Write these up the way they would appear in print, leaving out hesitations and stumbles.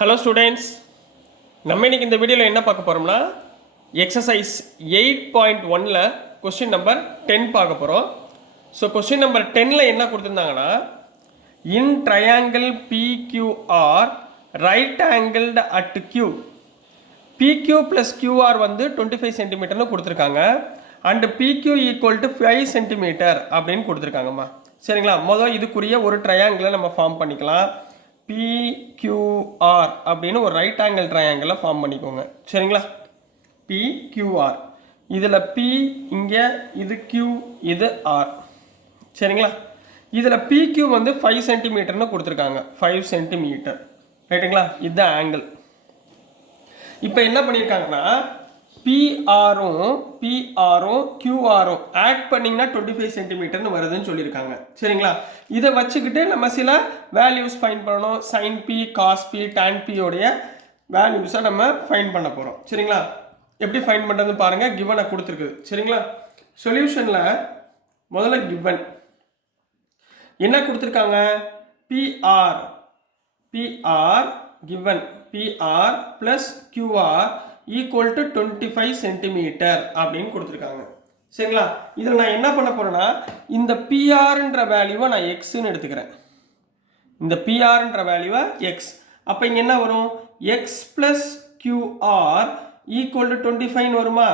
Hello students, நம்ம இன்னைக்கு இந்த வீடியோவில் என்ன பார்க்க போகிறோம்னா எக்ஸசைஸ் 8.1ல் கொஸ்டின் நம்பர் 10 பார்க்க போகிறோம். ஸோ கொஸ்டின் நம்பர் 10ல் என்ன கொடுத்துருந்தாங்கன்னா, in triangle PQR right angled at Q PQ plus QR வந்து 25 சென்டிமீட்டர்னு கொடுத்துருக்காங்க. And PQ equal to 5 centimetre அப்படின்னு கொடுத்துருக்காங்கம்மா. சரிங்களா, முதல் இதுக்குரிய ஒரு ட்ரையாங்கிளை நம்ம ஃபார்ம் பண்ணிக்கலாம். PQR அப்படின்னு ஒரு ரைட் ஆங்கிள் ட்ரையாங்கிளை ஃபார்ம் பண்ணிக்கோங்க. சரிங்களா, PQR இதில் P இங்கே, இது Q, இது R. சரிங்களா, இதில் PQ வந்து 5 சென்டிமீட்டர்னு கொடுத்துருக்காங்க. 5 சென்டிமீட்டர் ரைட்டுங்களா, இதுதான் ஆங்கிள். இப்போ என்ன பண்ணியிருக்காங்கன்னா, பிஆரும் கியூஆரும் ஆட் பண்ணிங்கன்னா 25 சென்டிமீட்டர்னு வருதுன்னு சொல்லியிருக்காங்க. சரிங்களா, இதை வச்சுக்கிட்டு நம்ம சில வேல்யூஸ் ஃபைன் பண்ணணும். Sine B, cos B, tan பியோடைய வேல்யூஸை நம்ம ஃபைன் பண்ண போகிறோம். சரிங்களா, எப்படி ஃபைன் பண்ணுறதுன்னு பாருங்கள். கிவனை கொடுத்துருக்குது. சரிங்களா, சொல்யூஷனில் முதல்ல கிவன் என்ன கொடுத்துருக்காங்க, PR given PR plus QR equal to 25 centimetre அப்படின்னு கொடுத்துருக்காங்க. சரிங்களா, இதில் நான் என்ன பண்ண போகிறேன்னா, இந்த பிஆர்ன்ற வேல்யூவை நான் எக்ஸ்ன்னு எடுத்துக்கிறேன். இந்த பிஆர்ன்ற வேல்யூவை எக்ஸ். அப்போ இங்கே என்ன வரும், x plus QR equal to 25 வருமா.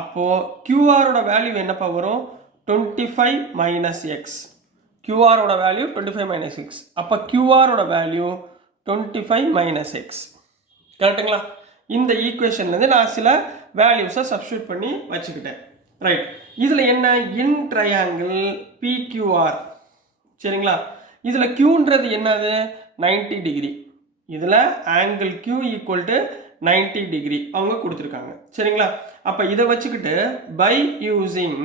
அப்போது கியூஆரோட வேல்யூ என்னப்பா வரும், 25 மைனஸ் எக்ஸ். கியூஆரோட வேல்யூ 25 மைனஸ் எக்ஸ். அப்போ கியூஆரோட வேல்யூ 25 மைனஸ் எக்ஸ். கரெக்டுங்களா, இந்த ஈக்குவேஷன்லேருந்து நான் சில வேல்யூஸை சப்ஸ்டியூட் பண்ணி வச்சுக்கிட்டேன். ரைட், இதில் என்ன, இன் ட்ரையாங்கிள் பிக்யூஆர். சரிங்களா, இதில் கியூன்றது என்னது, 90 டிகிரி. இதில் angle Q equal to 90 degree அவங்க கொடுத்துருக்காங்க. சரிங்களா, அப்போ இதை வச்சுக்கிட்டு by using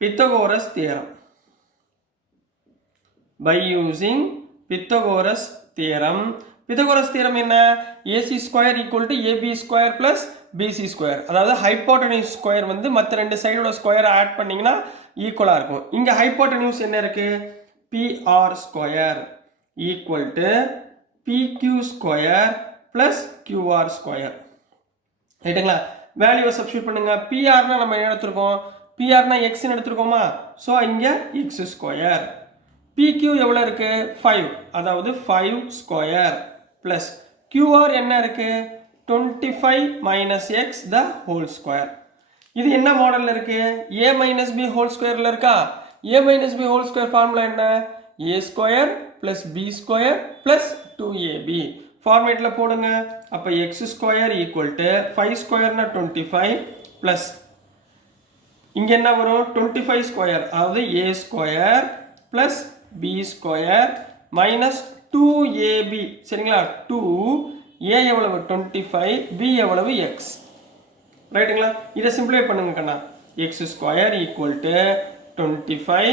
Pythagoras theorem. Pythagoras theorem என்ன, AC square equal to AB square plus BC square. அதாவது ஹைப்போட்டனியூஸ் ஸ்கொயர் வந்து மற்ற ரெண்டு சைடோட ஸ்கொயரை ஆட் பண்ணிங்கன்னா ஈக்குவலாக இருக்கும். இங்கே ஹைப்போட்டனியூஸ் என்ன இருக்குது, PR square equal to PQ square plus QR square. ரைட்டுங்களா, வேல்யூவை சப்ஸ்டியூட் பண்ணுங்க. பிஆர்னா நம்ம என்ன எடுத்துருக்கோம், பிஆர்னா எக்ஸ்ன்னு எடுத்துருக்கோமா. ஸோ இங்கே எக்ஸ் ஸ்கொயர். PQ எவ்வளோ இருக்குது, 5, அதாவது 5 ஸ்கொயர் ப்ளஸ் QR என்ன இருக்குது, 25 minus x the whole square. இது என்ன மாடலில் இருக்குது, A மைனஸ் பி ஹோல் ஸ்கொயரில் இருக்கா. A minus B whole square formula என்ன, A square plus B square plus 2AB ஃபார்மேட்டில் போடுங்க. அப்போ எக்ஸ் ஸ்கொயர் ஈக்குவல் டு 5 ஸ்கொயர்னா 25 ப்ளஸ் இங்கே என்ன வரும், 25 ஸ்கொயர், அதாவது A square plus B square minus 2AB. சரிங்களா, 2A எவ்வளவு 25, B எவ்வளவு எக்ஸ். ரைட்டுங்களா, இதை சிம்பிளிஃபை பண்ணுங்க கண்ணா. X square equal to 25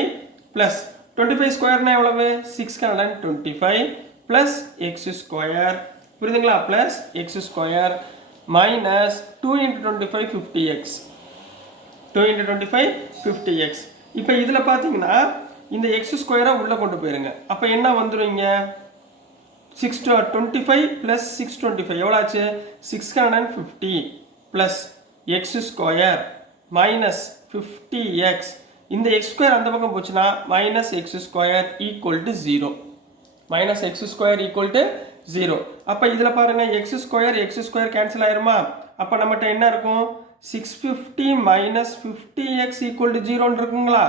plus 25 ஸ்கொயர்னா எவ்வளவு 625 ப்ளஸ் எக்ஸ் ஸ்கொயர். புரியுதுங்களா, plus x square minus 2 × 25 50x. 2 × 25 50x. இப்போ இதில் பார்த்தீங்கன்னா இந்த எக்ஸ் ஸ்கொயரை உள்ளே கொண்டு போயிருங்க. அப்போ என்ன வந்துடுவீங்க, 625 ப்ளஸ் 625 எவ்வளோ ஆச்சு, 650 plus x square minus 50x. இந்த எக்ஸ் ஸ்கொயர் அந்த பக்கம் போச்சுன்னா minus X square equal to 0. Minus X square equal to 0. அப்போ இதில் பாருங்கள், எக்ஸ் ஸ்கொயர் கேன்சல் ஆயிருமா. அப்போ நம்மகிட்ட என்ன இருக்கும், 650 மைனஸ் 50x ஈக்குவல் டு 0 இருக்குங்களா.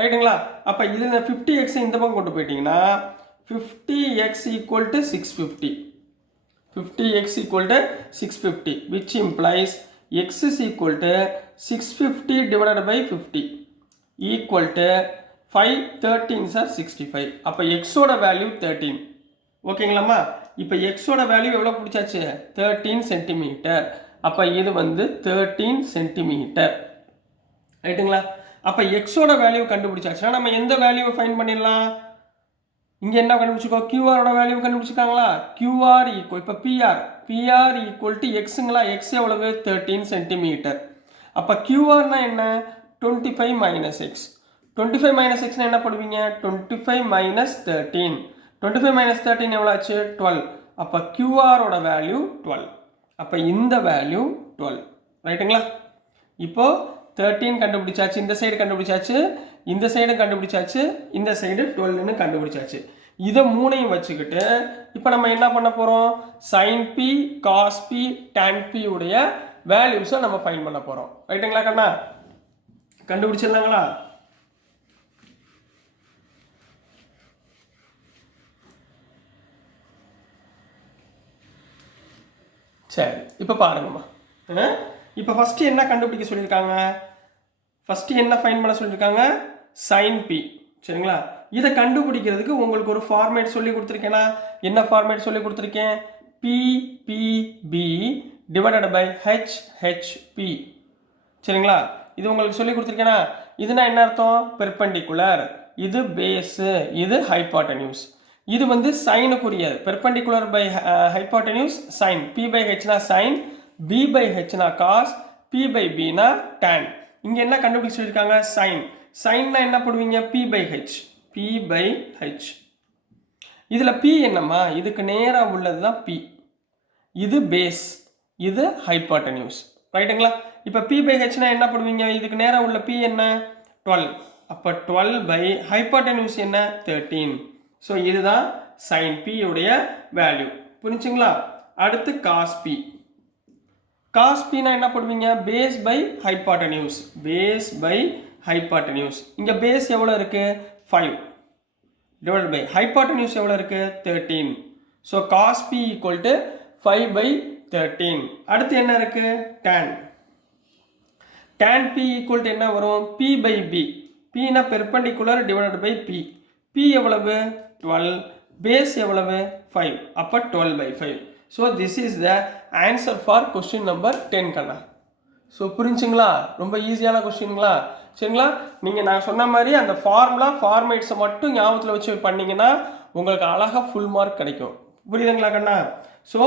ரைட்டுங்களா, அப்போ இதில் 50x இந்த பக்கம் கொண்டு போயிட்டீங்கன்னா 50x equal to 650. 50x equal to 650 which implies x is equal to 650 divided by 50 equal to 5 13s are 65. அப்போ எக்ஸோட வேல்யூ 13. ஓகேங்களாம்மா, இப்போ எக்ஸோட வேல்யூ எவ்வளோ பிடிச்சாச்சு, 13 சென்டிமீட்டர். அப்போ இது வந்து 13 சென்டிமீட்டர். ரைட்டுங்களா, அப்போ எக்ஸோட வேல்யூ கண்டுபிடிச்சாச்சுன்னா நம்ம எந்த வேல்யூவை ஃபைன் பண்ணிடலாம், இங்கே என்ன கண்டுபிடிச்சிக்கோ, கியூஆரோட வேல்யூ கண்டுபிடிச்சிக்காங்களா. கியூஆர் ஈக்குவல், இப்போ பிஆர் ஈக்குவல் டு எக்ஸுங்களா. எக்ஸ் எவ்வளவு 13 சென்டிமீட்டர். அப்போ கியூஆர்னா என்ன, 25 மைனஸ் எக்ஸ். 25 minus x என்ன பண்ணுவீங்க 25 minus 13 25 minus 13 எவ்வளோ ஆச்சு 12. அப்போ QRோட வேல்யூ 12. அப்போ இந்த வேல்யூ 12. ரைட்டுங்களா? இப்போ 13 கண்டுபிடிச்சாச்சு, இந்த சைடு கண்டுபிடிச்சாச்சு, இந்த சைடு கண்டுபிடிச்சாச்சு, இந்த சைடு 12ன்னு கண்டுபிடிச்சாச்சு. இதை மூணையும் வச்சுக்கிட்டு இப்போ நம்ம என்ன பண்ண போகிறோம்? sin p, cos p, tan p உடைய வேல்யூஸை நம்ம ஃபைண்ட் பண்ண போகிறோம். ரைட்டுங்களா கண்ணா? கண்டுபிடிச்சிடலாங்களா? சரி, இப்போ பாருங்கம்மா. இப்போ ஃபஸ்ட்டு என்ன கண்டுபிடிக்க சொல்லியிருக்காங்க? ஃபஸ்ட்டு என்ன ஃபைண்ட் பண்ண சொல்லியிருக்காங்க? sin p. சரிங்களா? இதை கண்டுபிடிக்கிறதுக்கு உங்களுக்கு ஒரு ஃபார்மேட் சொல்லி கொடுத்துருக்கேன்னா, என்ன ஃபார்மேட் சொல்லி கொடுத்துருக்கேன்? PPB divided by HHP. சரிங்களா? இது உங்களுக்கு சொல்லி கொடுத்துருக்கேன்னா, இதுனா என்ன அர்த்தம்? பெர்பெண்டிகுலர், இது பேஸு, இது ஹைபாட்டனியூஸ். இது வந்து சைனுக்குரியது. Perpendicular by hypotenuse sine, P by ஹெச்னா சைன், B பை ஹெச்னா காஸ், P பை பினா tan. இங்கே என்ன கண்டுபிடிக்க சொல்லியிருக்காங்க? சைன். சைன்னா என்ன போடுவீங்க? P by H, P by H. இதில் P என்னம்மா? இதுக்கு நேராக உள்ளது தான் P. இது பேஸ், இது ஹைபாட்டனியூஸ். ரைட்டுங்களா? இப்போ P பை ஹெச்னா என்ன போடுவீங்க? இதுக்கு நேராக உள்ள P என்ன? 12. அப்போ 12 பை ஹைபாட்டனியூஸ் என்ன? 13. ஸோ இதுதான் sin p உடைய வேல்யூ. புரிஞ்சுங்களா? அடுத்து cos p. cos p னா என்ன போடுவீங்க? Base by hypotenuse, base by hypotenuse. இங்கே பேஸ் எவ்வளோ இருக்கு? 5 டிவைட் பை ஹைபாட்டனியூஸ் எவ்வளோ இருக்கு? 13. So cos p equal to 5 by 13. அடுத்து என்ன இருக்கு? tan. tan p equal to என்ன வரும்? P by b. p னா perpendicular divided by p. p எவ்வளவு? 12. பேஸ் எவ்வளவு? 5. அப்போ 12 by 5. So this is the answer for question number 10 கண்ணா. ஸோ புரிஞ்சுங்களா? ரொம்ப ஈஸியான கொஸ்டின்ங்களா? சரிங்களா? நீங்கள் நான் சொன்ன மாதிரி அந்த ஃபார்மேட்ஸை மட்டும் ஞாபகத்தில் வச்சு பண்ணிங்கன்னா உங்களுக்கு அழகாக ஃபுல் மார்க் கிடைக்கும். புரியுதுங்களா கண்ணா? ஸோ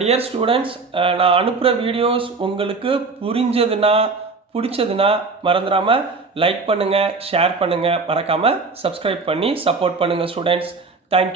டியர் ஸ்டூடெண்ட்ஸ், நான் அனுப்புகிற வீடியோஸ் உங்களுக்கு புரிஞ்சதுன்னா, பிடிச்சதுன்னா மறந்துடாமல் லைக் பண்ணுங்கள், ஷேர் பண்ணுங்கள், மறக்காமல் சப்ஸ்கிரைப் பண்ணி சப்போர்ட் பண்ணுங்கள் ஸ்டூடெண்ட்ஸ். தேங்க்யூ.